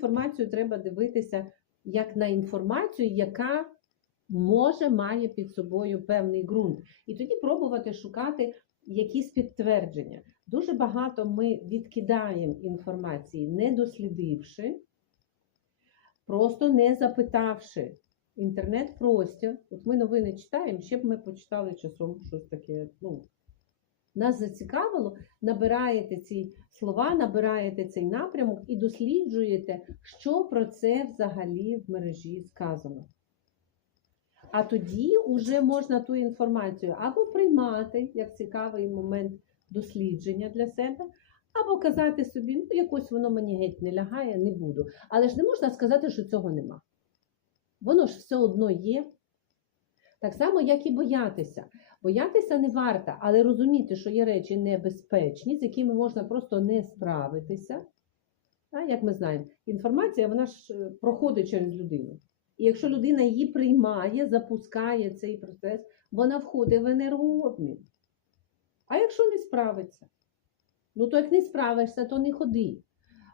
інформацію треба дивитися як на інформацію, яка може має під собою певний ґрунт. І тоді пробувати шукати якісь підтвердження. Дуже багато ми відкидаємо інформації, не дослідивши, просто не запитавши. Інтернет-простір, от ми новини читаємо, ще б ми почитали часом щось таке. Ну, нас зацікавило, набираєте ці слова, набираєте цей напрямок і досліджуєте, що про це взагалі в мережі сказано. А тоді вже можна ту інформацію або приймати як цікавий момент дослідження для себе, або казати собі, ну якось воно мені геть не лягає, не буду. Але ж не можна сказати, що цього нема. Воно ж все одно є. Так само, як і боятися. Боятися не варто, але розуміти, що є речі небезпечні, з якими можна просто не справитися. Як ми знаємо, інформація вона ж е, проходить через людину. І якщо людина її приймає, запускає цей процес, вона входить в енергообмін. А якщо не справиться, ну то як не справишся, то не ходи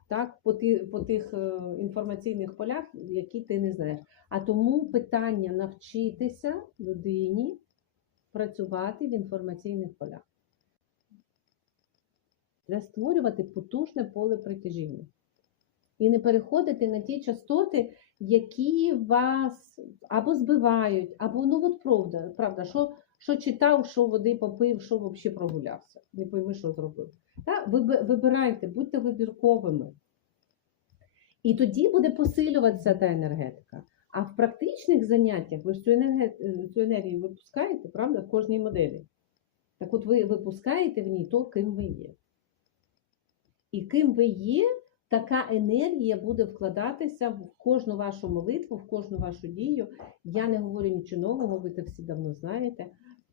так, по, ти, по тих е, інформаційних полях, які ти не знаєш. А тому питання навчитися людині працювати в інформаційних полях. Треба створювати потужне поле притяжіння. І не переходити на ті частоти, які вас або збивають, або ну от правда, правда, що, що читав, що води попив, що взагалі прогулявся. Не пойми, що зробив. Так? Вибирайте, будьте вибірковими. І тоді буде посилюватися та енергетика. А в практичних заняттях ви ж цю, енерге- цю енергію випускаєте, правда, в кожній моделі. Так от ви випускаєте в ній то, ким ви є. І ким ви є, така енергія буде вкладатися в кожну вашу молитву, в кожну вашу дію. Я не говорю нічого нового, ви це всі давно знаєте.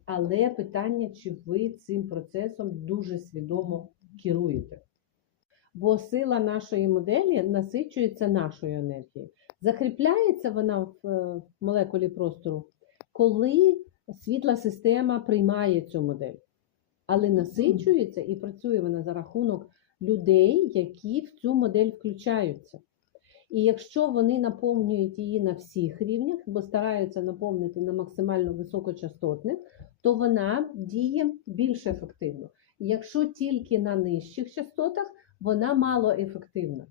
Але питання, чи ви цим процесом дуже свідомо керуєте. Бо сила нашої моделі насичується нашою енергією. Закріпляється вона в е, молекулі простору, коли світла система приймає цю модель. Але насичується і працює вона за рахунок людей, які в цю модель включаються. І якщо вони наповнюють її на всіх рівнях, бо стараються наповнити на максимально високочастотних, то вона діє більш ефективно. Якщо тільки на нижчих частотах, вона мало ефективна.